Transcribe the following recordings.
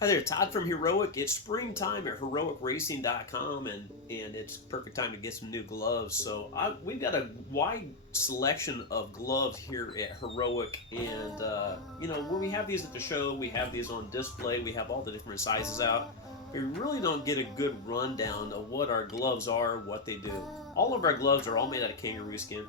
Hi there, Todd from Heroic. It's springtime at HeroicRacing.com, and it's perfect time to get some new gloves. So we've got a wide selection of gloves here at Heroic, and when we have these at the show, we have these on display. We have all the different sizes out. We really don't get a good rundown of what our gloves are, what they do. All of our gloves are all made out of kangaroo skin.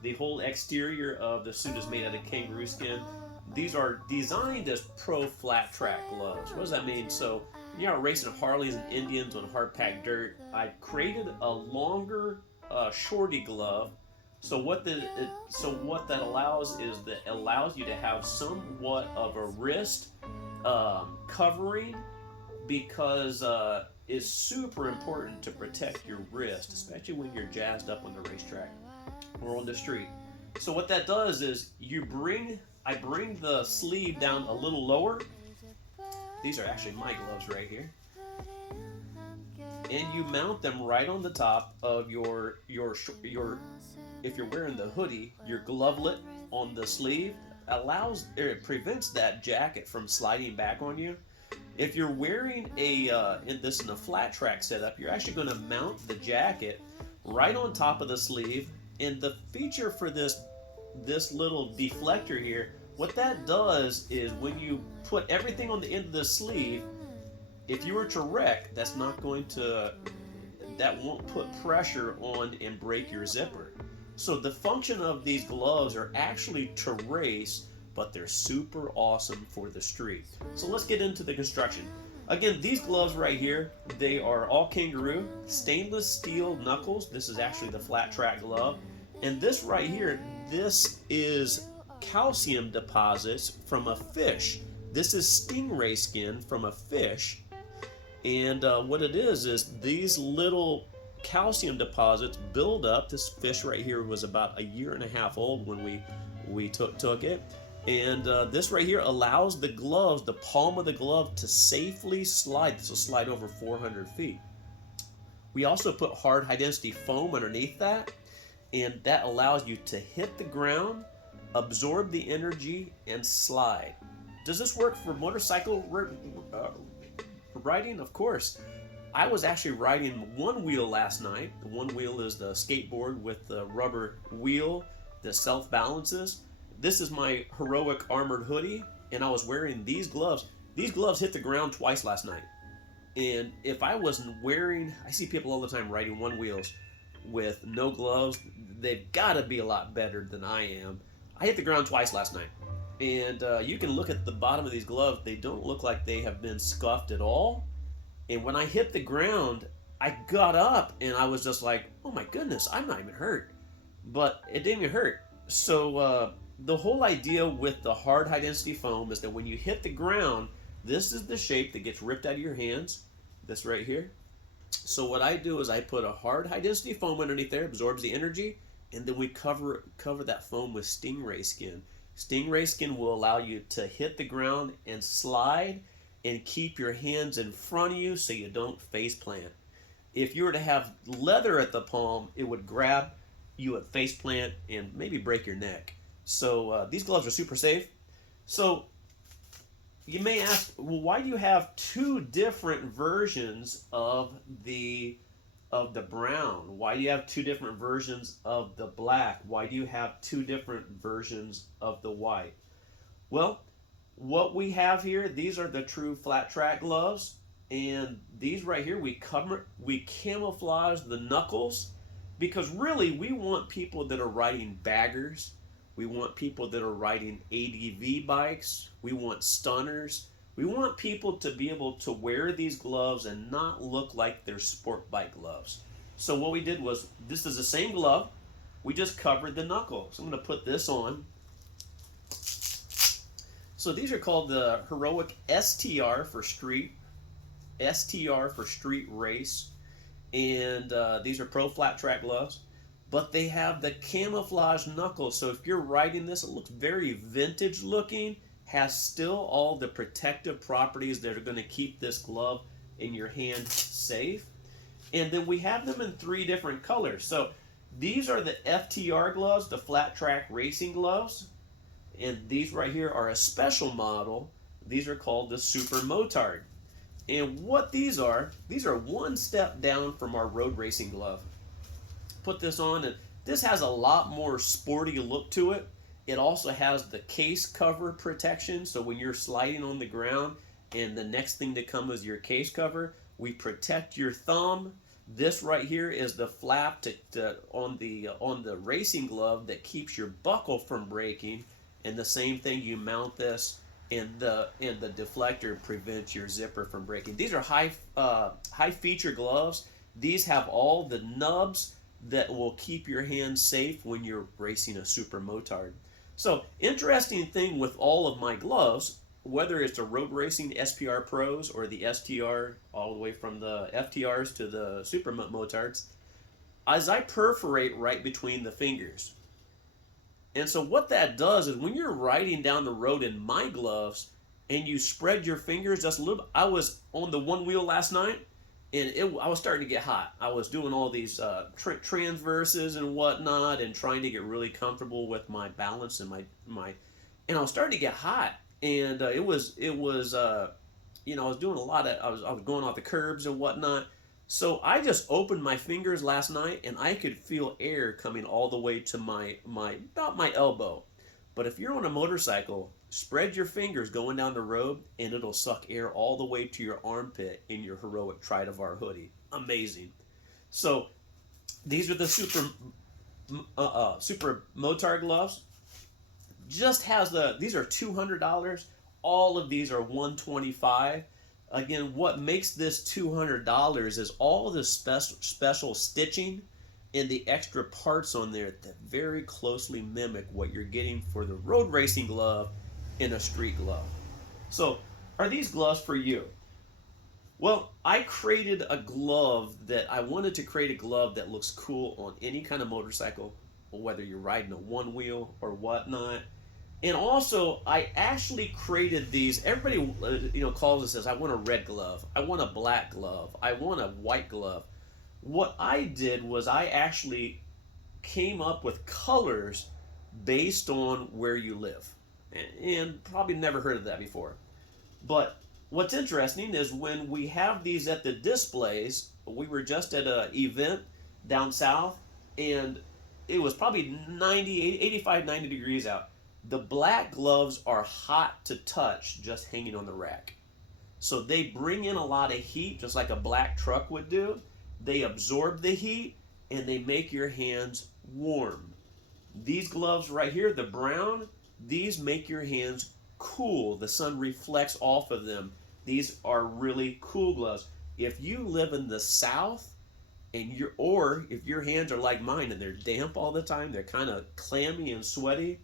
The whole exterior of the suit is made out of kangaroo skin. These are designed as pro flat track gloves. What does that mean? So, racing Harleys and Indians on hard packed dirt, I created a longer Shorty glove. So what that allows is that it allows you to have somewhat of a wrist covering, because it's super important to protect your wrist, especially when you're jazzed up on the racetrack or on the street. So what that does is I bring the sleeve down a little lower. These are actually my gloves right here. And you mount them right on the top of your if you're wearing the hoodie, your glovelet on the sleeve it prevents that jacket from sliding back on you. If you're wearing in a flat track setup, you're actually going to mount the jacket right on top of the sleeve. And the feature for this little deflector here, what that does is when you put everything on the end of the sleeve, if you were to wreck, that won't put pressure on and break your zipper. So the function of these gloves are actually to race, but they're super awesome for the street. So let's get into the construction. Again, these gloves right here, they are all kangaroo, stainless steel knuckles. This is actually the flat track glove. And this right here, this is calcium deposits from a fish. This is stingray skin from a fish. And what it is these little calcium deposits build up. This fish right here was about a year and a half old when we took it. And this right here allows the gloves, the palm of the glove, to safely slide. This will slide over 400 feet. We also put hard high density foam underneath that, and that allows you to hit the ground, absorb the energy, and slide. Does this work for motorcycle riding? Of course. I was actually riding one wheel last night. The one wheel is the skateboard with the rubber wheel that self-balances. This is my Heroic armored hoodie, and I was wearing these gloves. These gloves hit the ground twice last night. And if I wasn't wearing, I see people all the time riding one wheels with no gloves. They've got to be a lot better than I am. I hit the ground twice last night. And you can look at the bottom of these gloves. They don't look like they have been scuffed at all. And when I hit the ground, I got up and I was just like, oh my goodness, I'm not even hurt. But it didn't even hurt. So the whole idea with the hard high density foam is that when you hit the ground, this is the shape that gets ripped out of your hands. This right here. So what I do is I put a hard high density foam underneath there, absorbs the energy, and then we cover that foam with stingray skin. Stingray skin will allow you to hit the ground and slide and keep your hands in front of you so you don't face plant. If you were to have leather at the palm, it would grab you at face plant and maybe break your neck. So these gloves are super safe. So you may ask, well, why do you have two different versions of the brown? Why do you have two different versions of the black? Why do you have two different versions of the white? Well, what we have here, these are the true flat track gloves, and these right here we camouflage the knuckles, because really we want people that are riding baggers. We want people that are riding ADV bikes. We want stunners. We want people to be able to wear these gloves and not look like they're sport bike gloves. So what we did was, this is the same glove. We just covered the knuckle. So I'm going to put this on. So these are called the Heroic STR for street. STR for street race. And these are pro flat track gloves. But they have the camouflage knuckles. So if you're riding this, it looks very vintage looking, has still all the protective properties that are going to keep this glove in your hand safe. And then we have them in 3 different colors. So these are the FTR gloves, the flat track racing gloves. And these right here are a special model These are called the Super Motard. And what these are one step down from our road racing glove. Put this on, and this has a lot more sporty look to it. It also has the case cover protection, so when you're sliding on the ground and the next thing to come is your case cover, we protect your thumb. This right here is the flap on the racing glove that keeps your buckle from breaking, and the same thing, you mount this, and the deflector prevents your zipper from breaking. These are high feature gloves. These have all the nubs that will keep your hands safe when you're racing a super motard. So, interesting thing with all of my gloves, whether it's the road racing SPR Pros or the STR, all the way from the FTRs to the super motards, as I perforate right between the fingers. And so what that does is when you're riding down the road in my gloves and you spread your fingers just a little bit. I was on the one wheel last night, and I was starting to get hot. I was doing all these transverses and whatnot, and trying to get really comfortable with my balance and and I was starting to get hot, and I was doing a lot of, I was going off the curbs and whatnot. So I just opened my fingers last night, and I could feel air coming all the way to my about my elbow. But if you're on a motorcycle, spread your fingers going down the road, and it'll suck air all the way to your armpit in your HEROIC Tri-Var hoodie. Amazing. So these are the super motard gloves. These are $200. All of these are $125. Again, what makes this $200 is all the special stitching and the extra parts on there that very closely mimic what you're getting for the road racing glove in a street glove. So, are these gloves for you? Well, I created a glove I wanted to create a glove that looks cool on any kind of motorcycle, whether you're riding a one wheel or whatnot. And also, I actually created these. Everybody, calls and says, "I want a red glove. I want a black glove. I want a white glove." What I did was I actually came up with colors based on where you live, and probably never heard of that before. But what's interesting is when we have these at the displays, we were just at an event down south, and it was probably 85, 90 degrees out. The black gloves are hot to touch just hanging on the rack. So they bring in a lot of heat, just like a black truck would do. They absorb the heat, and they make your hands warm. These gloves right here, the brown, these make your hands cool. The sun reflects off of them. These are really cool gloves. If you live in the South, or if your hands are like mine and they're damp all the time, they're kind of clammy and sweaty,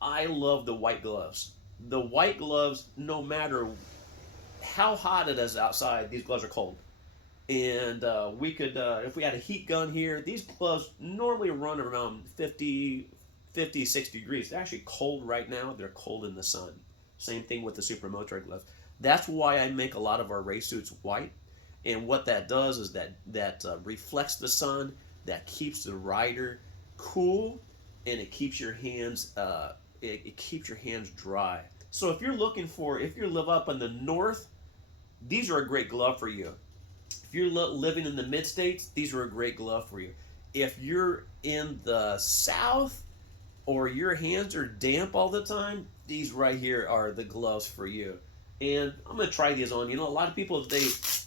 I love the white gloves. The white gloves, no matter how hot it is outside, these gloves are cold. And we could, if we had a heat gun here, these gloves normally run around 50, 60 degrees. They're actually cold right now. They're cold in the sun. Same thing with the Super Motard gloves. That's why I make a lot of our race suits white. And what that does is that reflects the sun, that keeps the rider cool, and it keeps your hands it keeps your hands dry. So if you live up in the north, these are a great glove for you. If you're living in the mid-states, these are a great glove for you. If you're in the south, or your hands are damp all the time, these right here are the gloves for you. And I'm going to try these on. A lot of people,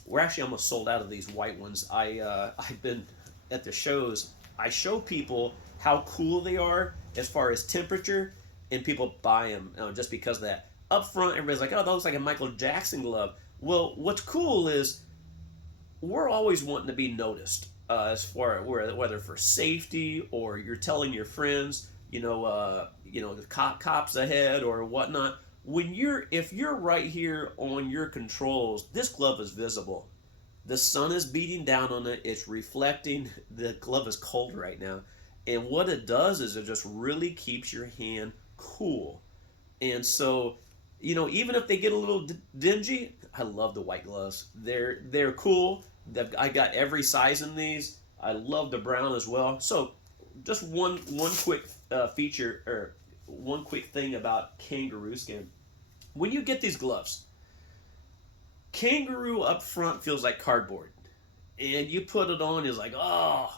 we're actually almost sold out of these white ones. I've been at the shows. I show people how cool they are as far as temperature, and people buy them just because of that. Up front, everybody's like, "Oh, that looks like a Michael Jackson glove." Well, what's cool is we're always wanting to be noticed as far as whether for safety or you're telling your friends, the cops ahead or whatnot. If you're right here on your controls, this glove is visible. The sun is beating down on it. It's reflecting. The glove is cold right now. And what it does is it just really keeps your hand cool. And so, even if they get a little dingy, I love the white gloves. They're cool. I got every size in these. I love the brown as well. So, just one quick feature, or one quick thing about kangaroo skin. When you get these gloves, kangaroo up front feels like cardboard. And you put it on, it's like, oh.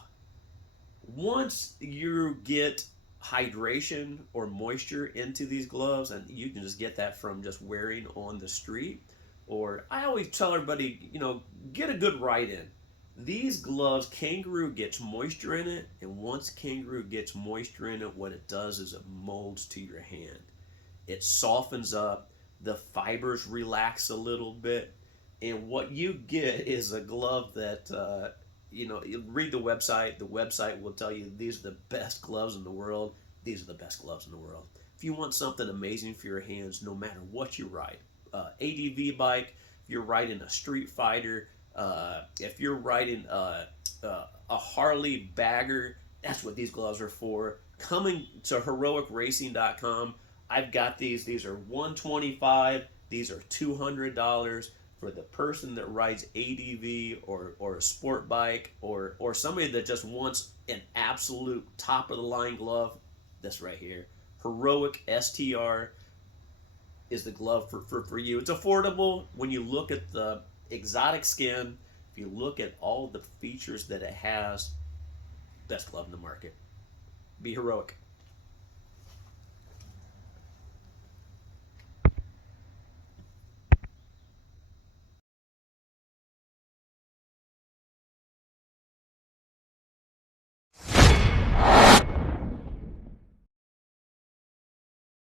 Once you get hydration or moisture into these gloves, and you can just get that from just wearing on the street, or I always tell everybody, get a good ride in. These gloves, kangaroo gets moisture in it, and once kangaroo gets moisture in it, what it does is it molds to your hand. It softens up, the fibers relax a little bit, and what you get is a glove that you read the website. The website will tell you these are the best gloves in the world. These are the best gloves in the world. If you want something amazing for your hands, no matter what you ride, ADV bike, if you're riding a street fighter, if you're riding a Harley bagger, that's what these gloves are for. Coming to HEROICRacing.com, I've got these. These are $125. These are $200 for the person that rides ADV or a sport bike or somebody that just wants an absolute top of the line glove. This right here, Heroic STR is the glove for you. It's affordable when you look at the exotic skin. If you look at all the features that it has, best glove in the market. Be heroic.